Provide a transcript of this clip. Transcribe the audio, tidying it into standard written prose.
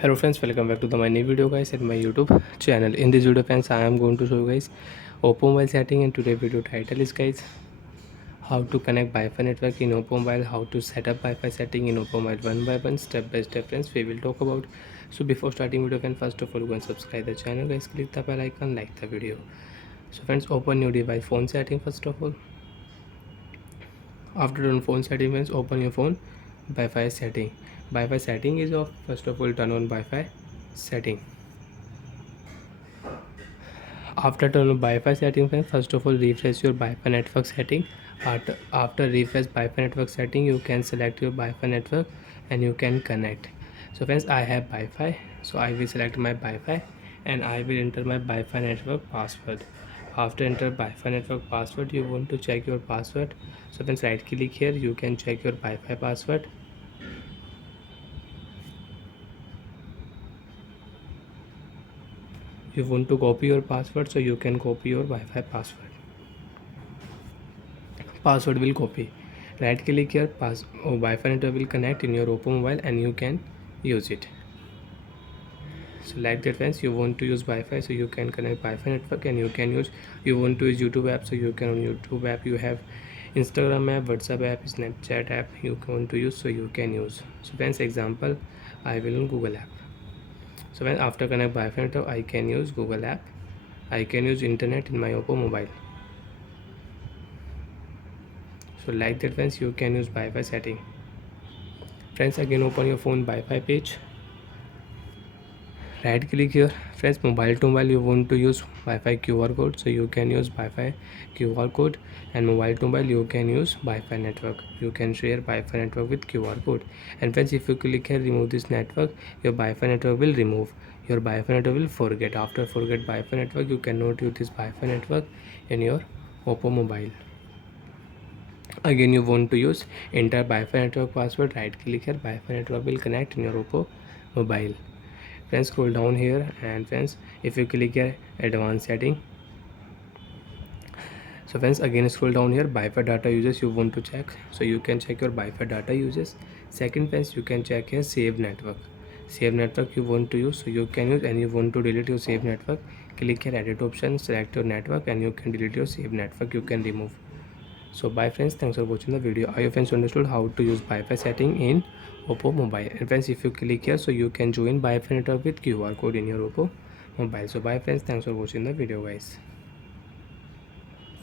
Hello friends, welcome back to my new video guys at my YouTube channel. In this video friends, I am going to show you guys Oppo mobile setting, and today video title is guys how to connect Wi-Fi network in Oppo mobile, how to set up Wi-Fi setting in Oppo mobile one by one, step by step friends we will talk about. So before starting video friends, first of all go and subscribe the channel guys, click the bell icon, like the video. So friends, open your device phone setting first of all. After on phone setting friends, open your phone Wi-Fi setting. Wi-Fi setting is off. First of all turn on Wi-Fi setting. After turn on Wi-Fi setting friends, first of all refresh your Wi-Fi network setting. After refresh Wi-Fi network setting, you can select your Wi-Fi network and you can connect. So friends, I have Wi-Fi, so I will select my Wi-Fi and I will enter my Wi-Fi network password. After enter Wi-Fi network password, you want to check your password. So friends, right click here, you can check your Wi-Fi password. You want to copy your password, so you can copy your Wi-Fi password will copy. Right click here, Wi-Fi network will connect in your Oppo mobile and you can use it. So like that friends, you want to use Wi-Fi, so you can connect Wi-Fi network and you can use. You want to use YouTube app, so you can on YouTube app. You have Instagram app, WhatsApp app, Snapchat app you want to use, so you can use. So friends, example I will on Google app. So when after connect Wi-Fi network, I can use Google app, I can use internet in my Oppo mobile. So like that friends, you can use Wi-Fi setting. Friends, again open your phone Wi-Fi page. Right click here friends, mobile to mobile, you want to use Wi-Fi QR code, so you can use Wi-Fi QR code, and mobile to mobile you can use Wi-Fi network. You can share Wi-Fi network with QR code. And friends, if you click here remove this network, your Wi-Fi network will remove. Your Wi-Fi network will forget. After forget Wi-Fi network, you cannot use this Wi-Fi network in your Oppo mobile. Again you want to use enter Wi-Fi network password, right click here, Wi-Fi network will connect in your Oppo mobile. Friends, scroll down here, and friends, if you click here advanced setting, so friends again scroll down here, Wi-Fi data uses you want to check, so you can check your Wi-Fi data uses. Second friends, you can check here save network. Save network you want to use, so you can use, and you want to delete your save network, click here edit option, select your network and you can delete your save network, you can remove. So bye friends, thanks for watching the video. I hope friends understood how to use Wi-Fi setting in Oppo mobile. And friends, if you click here, so you can join Wi-Fi network with QR code in your Oppo mobile. So bye friends, thanks for watching the video guys.